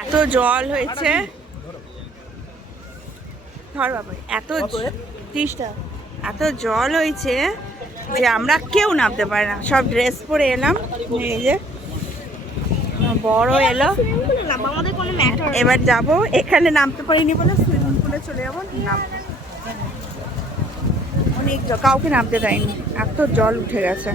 এত জল হয়েছে, ধর বাবা, এত 30টা, এত জল হয়েছে যে আমরা কেউ নামতে পারি না। সব ড্রেস পরে এলাম, এই যে বড় এলো, এবার যাব। এখানে নামতে পারিনি বলে সুইমিং পুলে চলে যাবো, নামবো। অনেক কাউকে নামতে দেয়নি, এত জল উঠে গেছে।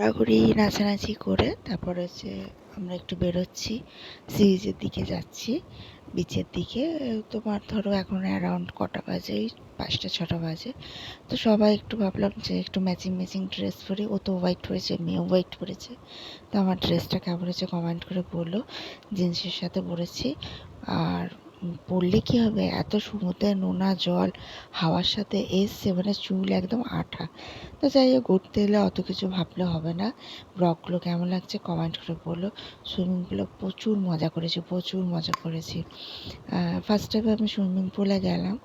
ঘোরাঘুরি নাচানাচি করে তারপর হচ্ছে আমরা একটু বেরোচ্ছি, সি বিচের দিকে যাচ্ছি। বিচের দিকে তোমার ধরো এখন অ্যারাউন্ড কটা বাজে, ওই 5টা 6টা বাজে। তো সবাই একটু ভাবলাম যে একটু ম্যাচিং ম্যাচিং ড্রেস পরি। ও তো হোয়াইট পরেছে, মেয়েও হোয়াইট পরেছে। তো আমার ড্রেসটা কেমন হয়েছে কমেন্ট করে বললো। জিন্সের সাথে পরেছি। আর পরলে কী হবে, এত সমুদ্রের নোনা জল হাওয়ার সাথে এসছে, মানে চুল একদম আঠা। তো যাই হোক, ঘুরতে এলে অত কিছু ভাবলে হবে না। ব্লগগুলো কেমন লাগছে কমেন্ট করে বলো। সুইমিং পুলে প্রচুর মজা করেছি, প্রচুর মজা করেছি। ফার্স্ট টাইমে আমি সুইমিং পুলে গেলাম,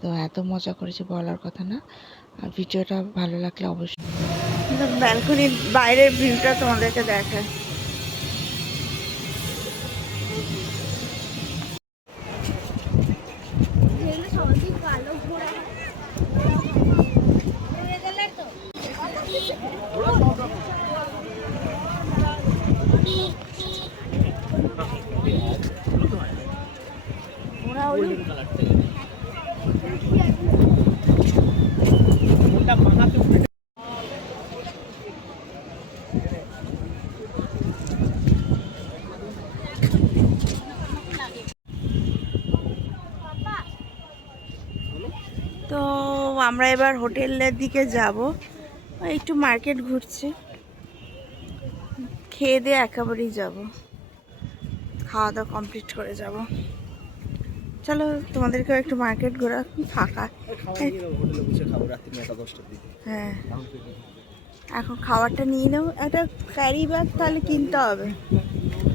তো এত মজা করেছি বলার কথা না। আর ভিডিওটা ভালো লাগলে অবশ্যই। ব্যালকনির বাইরের ভিউটা তোমাদেরকে দেখায়। তো আমরা এবার হোটেলের দিকে যাব, একটু মার্কেট ঘুরছি। খেয়ে দিয়ে একেবারেই যাব, খাওয়া দাওয়া কমপ্লিট করে যাব। চলো তোমাদেরকেও একটু মার্কেট ঘোরা, ফাঁকা। হ্যাঁ, এখন খাবারটা নিয়ে নেবো, একটা ক্যারি ব্যাগ তাহলে কিনতে হবে।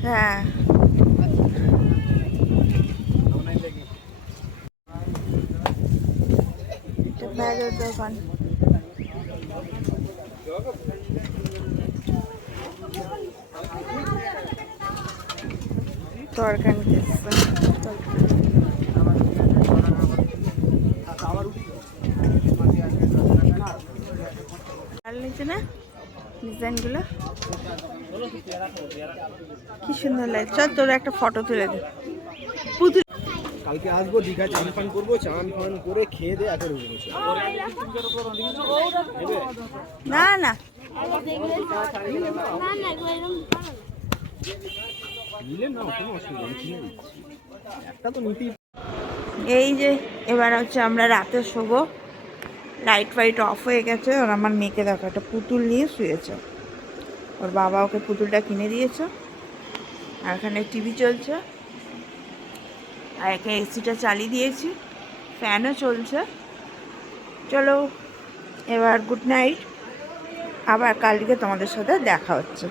হ্যাঁ, একটা ব্যাগের দোকান। তরকারি দিচ্ছে ভালো লাগছে না ডিজাইনগুলো, কি সুন্দর লাগছে। চল তোর একটা ফটো তুলে দে। পুতুল কালকে আসবো, দীঘায় চান ফান করবো, চান ফান করে খেয়ে দিয়ে একে রুমে বসে না না নিলে না কোনো অসুবিধা নেই, একটা তো নিতেই। এই যে এবার হচ্ছে আমরা রাতে শোবো, লাইট ফাইট অফ হয়ে গেছে। আর আমার মেয়েকে দেখো একটা পুতুল নিয়ে শুয়েছে, ওর বাবা ওকে পুতুলটা কিনে দিয়েছে। আর এখানে টিভি চলছে, আর একে এসিটা চালিয়ে দিয়েছি, ফ্যানও চলছে। চলো এবার গুড নাইট, আবার কালকে তোমাদের সাথে দেখা হচ্ছে।